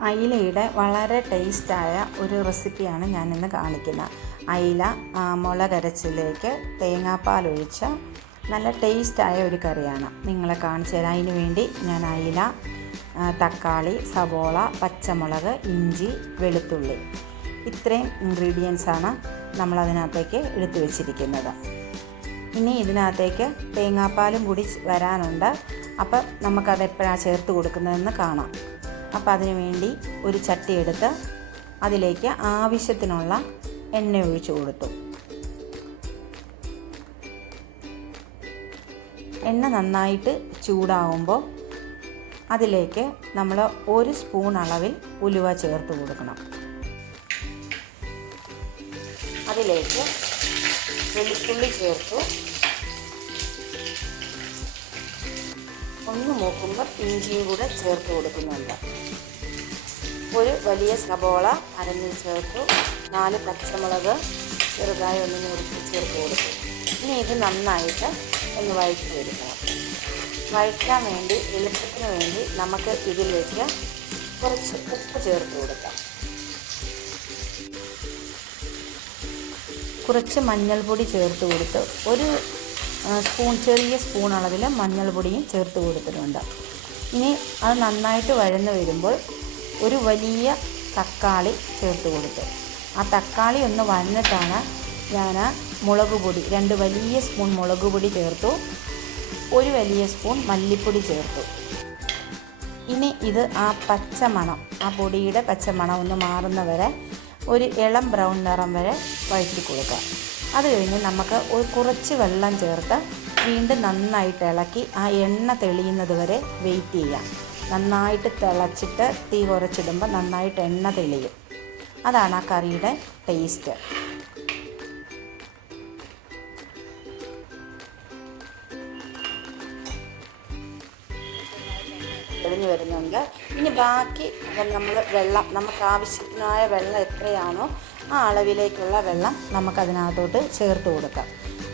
അയിലയുടെ വളരെ ടേസ്റ്റായ ഒരു റെസിപ്പിയാണ് ഞാനിന്ന് കാണിക്കുന്നത്. അയില മുളകരച്ചിലേക്ക് തേങ്ങാപ്പാൽ ഒഴിച്ച നല്ല ടേസ്റ്റായ ഒരു കറിയാണ്. നിങ്ങളെ കാണിച്ചു തരാം. അതിന് വേണ്ടി ഞാൻ അയില തക്കാളി സവോള പച്ചമുളക് ഇഞ്ചി വെളുത്തുള്ളി ഇത്രയും ഇൻഗ്രീഡിയൻസാണ് നമ്മളതിനകത്തേക്ക് എടുത്തു വെച്ചിരിക്കുന്നത്. ഇനി ഇതിനകത്തേക്ക് തേങ്ങാപ്പാലും കൂടി വരാനുണ്ട്. അപ്പം നമുക്കത് എപ്പോഴാണ് ചേർത്ത് കൊടുക്കുന്നതെന്ന് കാണാം. അപ്പം അതിനു വേണ്ടി ഒരു ചട്ടി എടുത്ത് അതിലേക്ക് ആവശ്യത്തിനുള്ള എണ്ണ ഒഴിച്ചു കൊടുത്തു. എണ്ണ നന്നായിട്ട് ചൂടാവുമ്പോൾ അതിലേക്ക് നമ്മൾ ഒരു സ്പൂൺ അളവിൽ ഉലുവ ചേർത്ത് കൊടുക്കണം. അതിലേക്ക് വെളുത്തുള്ളി ചേർത്തു. ഒന്ന് മൂക്കുമ്പോൾ ഇഞ്ചിയും കൂടെ ചേർത്ത് കൊടുക്കുന്നുണ്ട്. ഒരു വലിയ സബോള അരഞ്ഞ് ചേർത്തു. നാല് പച്ചമുളക് ചെറുതായി ഒന്ന് നുറുക്കി ചേർത്ത് കൊടുത്തു. ഇനി ഇത് നന്നായിട്ട് ഒന്ന് വഴറ്റി എടുക്കണം വഴറ്റാൻ വേണ്ടി എളുപ്പത്തിന് വേണ്ടി നമുക്ക് ഇതിലേക്ക് കുറച്ച് ഉപ്പ് ചേർത്ത് കൊടുക്കാം. കുറച്ച് മഞ്ഞൾപ്പൊടി ചേർത്ത് കൊടുത്ത് ഒരു സ്പൂൺ ചെറിയ സ്പൂൺ അളവിൽ മഞ്ഞൾപ്പൊടിയും ചേർത്ത് കൊടുത്തിട്ടുണ്ട്. ഇനി അത് നന്നായിട്ട് വഴന്ന് വരുമ്പോൾ ഒരു വലിയ തക്കാളി ചേർത്ത് കൊടുത്തു. ആ തക്കാളി ഒന്ന് വഴന്നിട്ടാണ് ഞാൻ മുളക് പൊടി രണ്ട് വലിയ സ്പൂൺ മുളക് പൊടി ചേർത്തു. ഒരു വലിയ സ്പൂൺ മല്ലിപ്പൊടി ചേർത്തു. ഇനി ഇത് ആ പച്ചമണം ആ പൊടിയുടെ പച്ചമണം ഒന്ന് മാറുന്ന വരെ ഒരു ഇളം ബ്രൗൺ നിറം വരെ വഴറ്റി കൊടുക്കുക. അത് കഴിഞ്ഞ് നമുക്ക് ഒരു കുറച്ച് വെള്ളം ചേർത്ത് വീണ്ടും നന്നായിട്ട് ഇളക്കി ആ എണ്ണ തെളിയുന്നത് വരെ വെയിറ്റ് ചെയ്യാം. നന്നായിട്ട് തിളച്ചിട്ട് തീ കുറച്ചിടുമ്പോൾ നന്നായിട്ട് എണ്ണ തെളിയും. അതാണ് ആ കറിയുടെ ടേസ്റ്റ് തെളിഞ്ഞു വരുന്നുണ്ട്. ഇനി ബാക്കി നമ്മൾ വെള്ളം നമുക്ക് ആവശ്യത്തിനായ വെള്ളം എത്രയാണോ ആ അളവിലേക്കുള്ള വെള്ളം നമുക്കതിനകത്തോട്ട് ചേർത്ത് കൊടുക്കാം.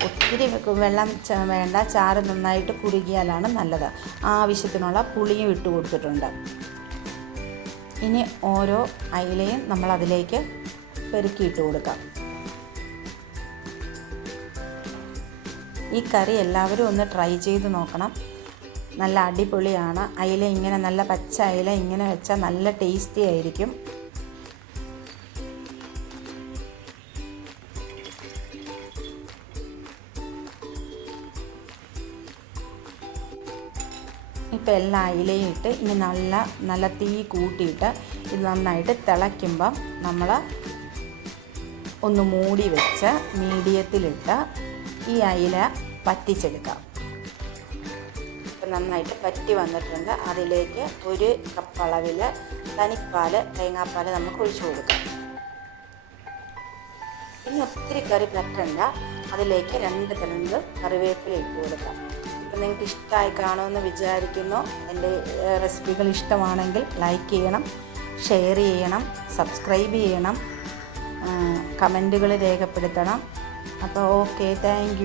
ഒത്തിരി വെള്ളം വേണ്ട ചാറ് നന്നായിട്ട് കുറുകിയാലാണ് നല്ലത്. ആവശ്യത്തിനുള്ള പുളിയും ഇട്ട് കൊടുത്തിട്ടുണ്ട്. ഇനി ഓരോ അയിലയും നമ്മൾ അതിലേക്ക് പെരുക്കിയിട്ട് കൊടുക്കാം. ഈ കറി എല്ലാവരും ഒന്ന് ട്രൈ ചെയ്ത് നോക്കണം. നല്ല അടിപൊളിയാണ്. അയില ഇങ്ങനെ നല്ല പച്ച അയില ഇങ്ങനെ വെച്ചാൽ നല്ല ടേസ്റ്റി ആയിരിക്കും. ഇപ്പം എല്ലാ അയിലയും ഇട്ട് ഇനി നല്ല നല്ല തീ കൂട്ടിയിട്ട് ഇത് നന്നായിട്ട് തിളയ്ക്കുമ്പം നമ്മൾ ഒന്ന് മൂടി വെച്ച് മീഡിയത്തിലിട്ട് ഈ അയില പറ്റിച്ചെടുക്കാം ഇപ്പം നന്നായിട്ട് പറ്റി വന്നിട്ടുണ്ട്. അതിലേക്ക് ഒരു കപ്പ് അളവിൽ തനിപ്പാൽ തേങ്ങാപ്പാൽ നമുക്ക് ഒഴിച്ചു കൊടുക്കാം. ഇനി ഒത്തിരി കറി പറ്റണ്ട അതിലേക്ക് രണ്ട് തരണ്ട് കറിവേപ്പില ഇട്ട് കൊടുക്കാം. ഇപ്പം നിങ്ങൾക്ക് ഇഷ്ടമായി കാണുമെന്ന് വിചാരിക്കുന്നു. എന്റെ റെസിപ്പികൾ ഇഷ്ടമാണെങ്കിൽ ലൈക്ക് ചെയ്യണം ഷെയർ ചെയ്യണം സബ്സ്ക്രൈബ് ചെയ്യണം കമന്റുകൾ രേഖപ്പെടുത്തണം. അപ്പോൾ ഓക്കെ താങ്ക്